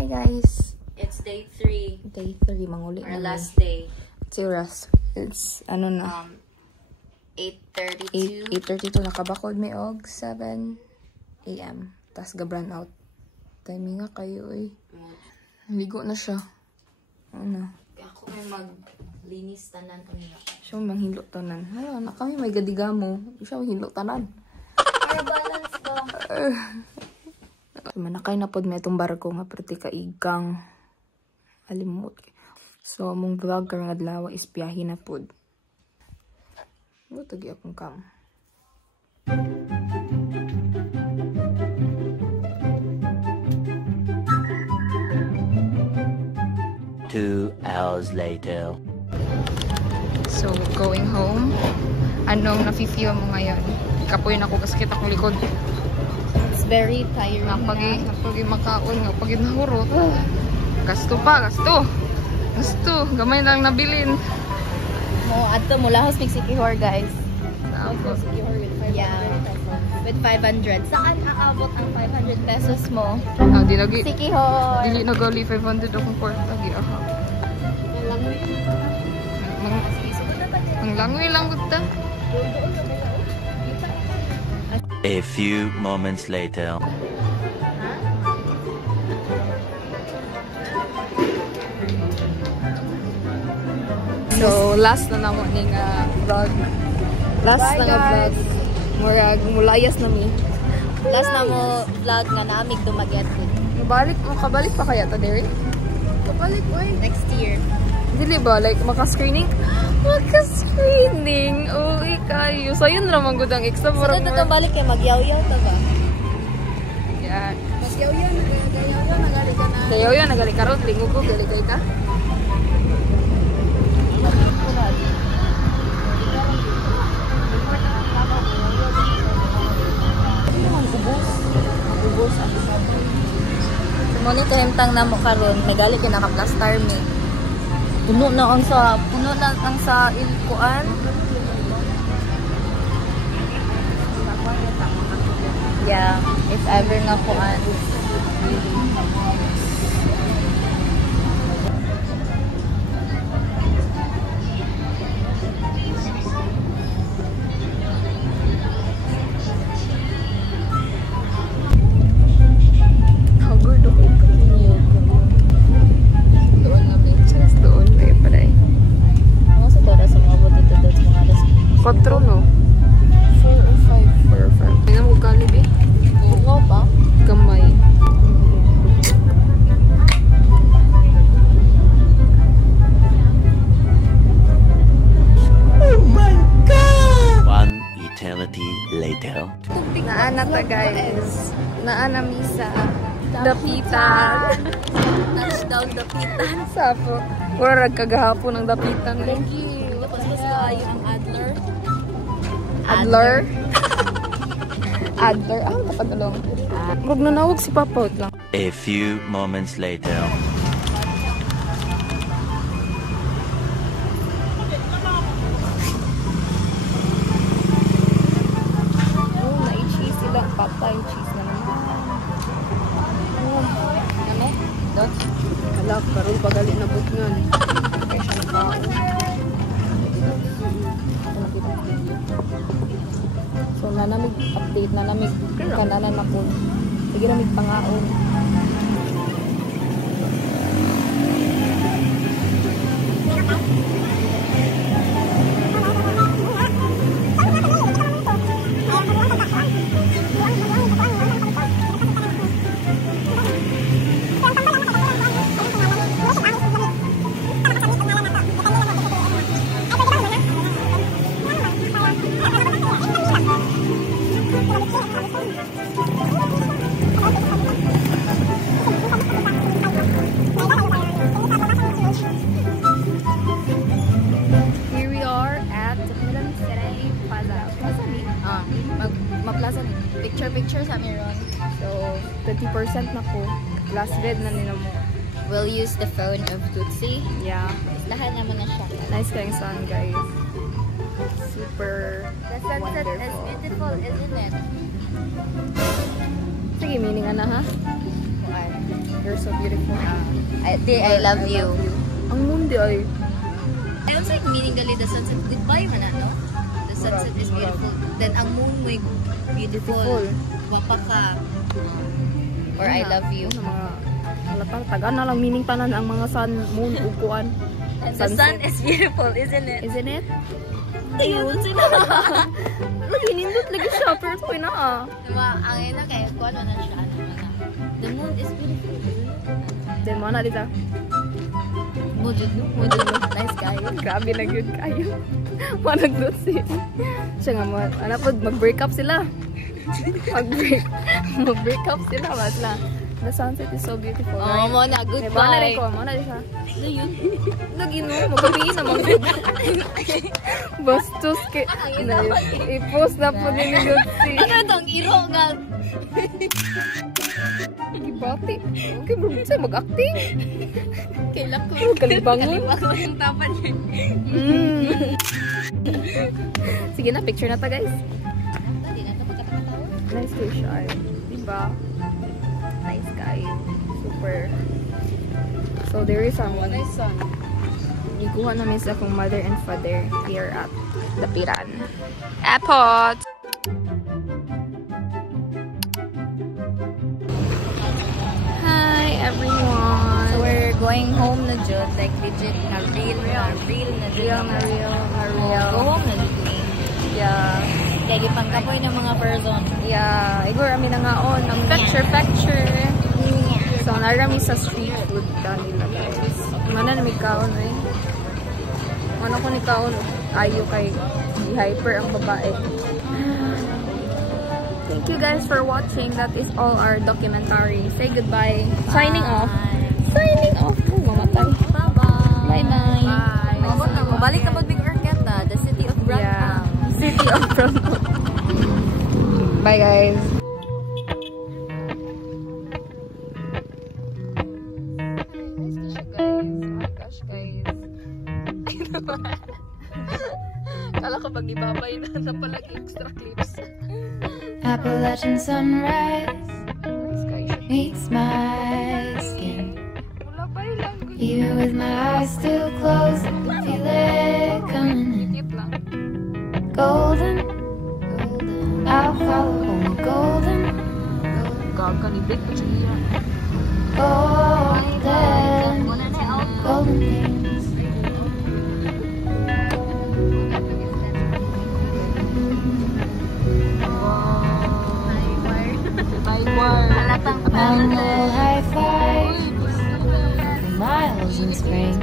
Hi guys. It's day 3. Day 3 manguli Our na. last day. It's ano na? 8:32. 8:32 nakabakod may og 7 AM. Tas gabran out. Timing nga kayo eh. Ligo na siya. Ano? Ako may maglinis tanan niya. Siya manghilo tanan. Hala, na kami may gadigamo. Siya manghilo tanan. Para balance ko. Manakay na pod may itong barko nga perti kaigang alimot. So, mong vlog karong adlaw is biyahe na pod. Tagi akong kam. Two hours later. So, going home. Anong nafe-feel mo ngayon? Kapoy na ako kasakit akong likod. It's very tiring. Napagi makaon nga pag nahurot. Gasto pa, gasto. Gamay lang nabilin. Adto mo lahos mig Sikihor, guys. Tapos, Sikihor with 500. Yeah. With 500. Saan aabot ang 500 pesos mo? di lagi. Sikihor. Dili na gali 500 akong kwarta. Di aha. Ang langoy lang gud ta. A few moments later. So, last na namo ning vlog. Last na nga vlog. Murag mulayas na mi. Last na mo vlog nga namig dumaget. Makabalik pa kaya ta dere? Kabalik oy. Next year. Dili ba like maka-screening? Maka-screening. Uy kayo. So yun naman gud ang extra So dito balik kay magyaw-yaw ta ba? Yan. Magyaw-yaw nagali ka na. Dayaw nagali karon linggo ko gali kay ka. Ubos ang Muni kahimtang namo karon, may gali kay naka-plaster me. Puno na ang sa ilkuan. Yeah, if ever nga kuan. Kontro no? 4 or 5. 4 or 5. May namog kalibi? Bukaw pa? Gamay. Oh my God! One eternity later. Naana ta guys. Naana misa. Dapitan. Touchdown dapitan. Sapo. Pura kagahapon ng dapitan. Thank you. Tapos yung Adler. Adler? Adler? Ah, kapadalong. Huwag nanawag si Papa lang. A few moments later. Oh, na-cheese sila. Patay, cheese na naman. Ano? Dot? Alak, karoon pagali na butngan. Okay siya na tao. So, nanamig update, nanamig kananan ako. Sige namig pangaon. Picture sa meron. So, 20% na ko. Last red na nila mo. We'll use the phone of Tutsi. Yeah. Lahat naman na siya. Nice kayong sun, guys. Super The sunset wonderful. is beautiful, isn't it? Sige, meaning ano ha? Okay. You're is so beautiful. I love you. Ang mundo ay. I also like meaning gali the sunset. Goodbye man no? The sunset is beautiful. Then ang moon mo beautiful. Wapa ka. Or I love you. Mga taga na lang meaning tanan ang mga sun, moon, uguan. The sun is beautiful, isn't it? Isn't it? Ayun sila. Lagi nindot lagi siya pero ito na Diba, ang ina kaya ko ano na siya. The moon is beautiful. Then mo na dito. Mujud no. Nice guy. Grabe na yun kayo. Managdot siya. Siya nga mo. Ano po, mag-break up sila. Mag-break up sila. Masla. The sunset is so beautiful. Oh, mo na. Goodbye. Mo na rin ko. Mo na rin siya. Ano yun? Lagi no. Magabihin na mga bastos ke. I-post na po din yung si. Ano itong iro nga? Gibati. Okay, bro. Sa'yo mag-acting. Kailap ko. Kalibangon. Kalibangon ko yung tapan niya. Sige na, picture na ta guys. Hindi na ito pagkatatawa. Nice fish eye. Diba? Nice guy. Super. So there is someone. Nice son. Ikuha namin sa akong mother and father here at Dapiran. Airport! Hi everyone! So we're going home na Jud. Like legit na real na Jud. Go home na Jud ni. Yeah. Kaya gipangkapoy ng mga person. Yeah. Igor kami na nga on. Ang picture. So narami sa street food nila guys. Mana na may kaon eh. Ano ko ni kaon? Ayo kay hyper ang babae. Thank you guys for watching. That is all our documentary. Say goodbye. Signing off. Signing off. Oh, mamatay. Bye-bye. Bye-bye. Balik ka Big Orquesta, the city of Branham. Yeah. City of Branham. Bye guys. Kala ko pag ibabay na pala extra clips. Appalachian sunrise meets my skin. Even with my eyes still closed, I can feel it coming in. Golden, I'll follow only golden. Golden, golden things. Mountain high five, miles in spring.